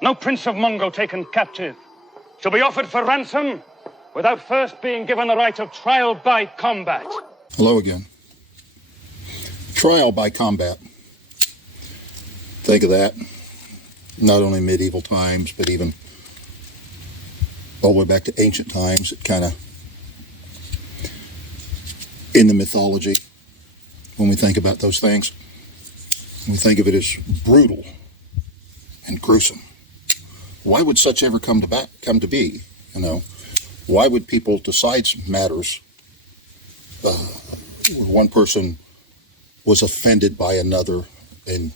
No prince of Mungo taken captive shall be offered for ransom without first being given the right of trial by combat. Hello again. Trial by combat. Think of that. Not only medieval times, but even all the way back to ancient times. It kind of, in the mythology, when we think about those things, we think of it as brutal and gruesome. Why would such ever come to be? You know, why would people decide matters where one person was offended by another, and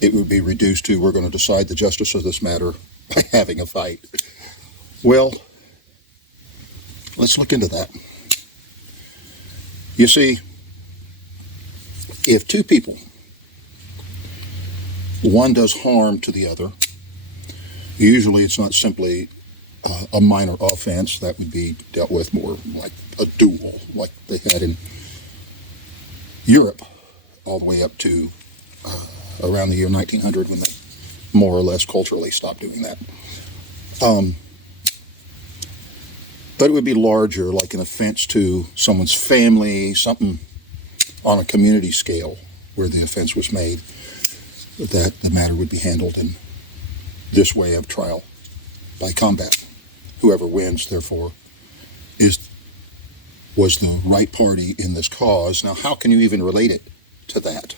it would be reduced to, we're going to decide the justice of this matter by having a fight? Well, let's look into that. You see, if two people, one does harm to the other, usually it's not simply a minor offense. That would be dealt with more like a duel, like they had in Europe all the way up to around the year 1900, when they more or less culturally stopped doing that. But it would be larger, like an offense to someone's family, something on a community scale where the offense was made, that the matter would be handled in this way of trial by combat. Whoever wins, therefore, was the right party in this cause. Now, how can you even relate it to that?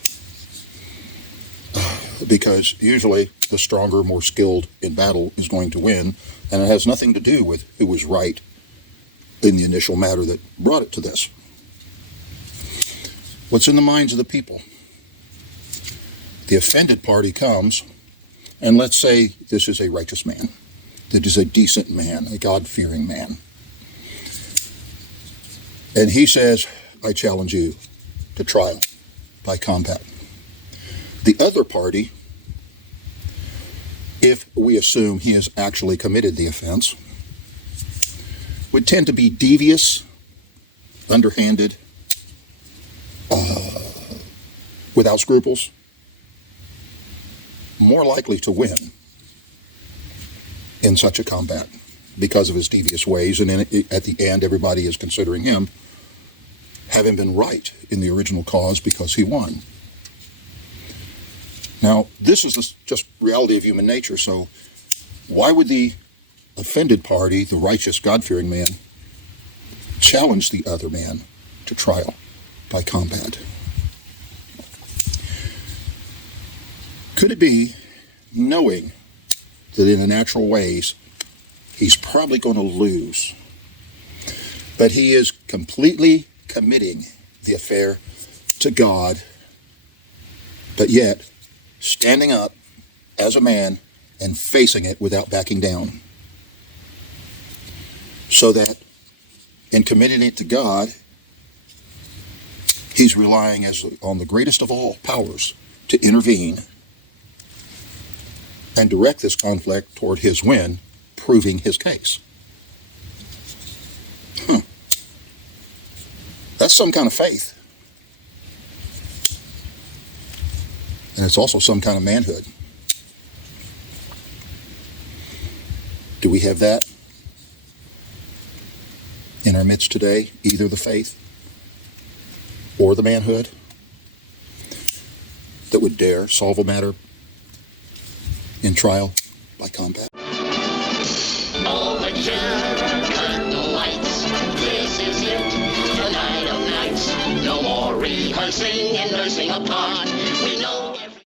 Because usually the stronger, more skilled in battle is going to win, and it has nothing to do with who was right in the initial matter that brought it to this. What's in the minds of the people? The offended party comes, and let's say this is a righteous man, that is a decent man, a God-fearing man. And he says, I challenge you to trial by combat. The other party, if we assume he has actually committed the offense, would tend to be devious, underhanded, without scruples, more likely to win in such a combat because of his devious ways, and at the end everybody is considering him having been right in the original cause because he won. Now, this is just reality of human nature, so why would the offended party, the righteous, God-fearing man, challenge the other man to trial by combat? Could it be knowing that in the natural ways he's probably going to lose, but he is completely committing the affair to God, but yet standing up as a man and facing it without backing down, so that in committing it to God, he's relying on the greatest of all powers to intervene and direct this conflict toward his win, proving his case. That's some kind of faith. And it's also some kind of manhood. Do we have that in our midst today? Either the faith or the manhood that would dare solve a matter in trial by combat? All the curtain lights, this is it, the night of nights. No more rehearsing and nursing a part. We know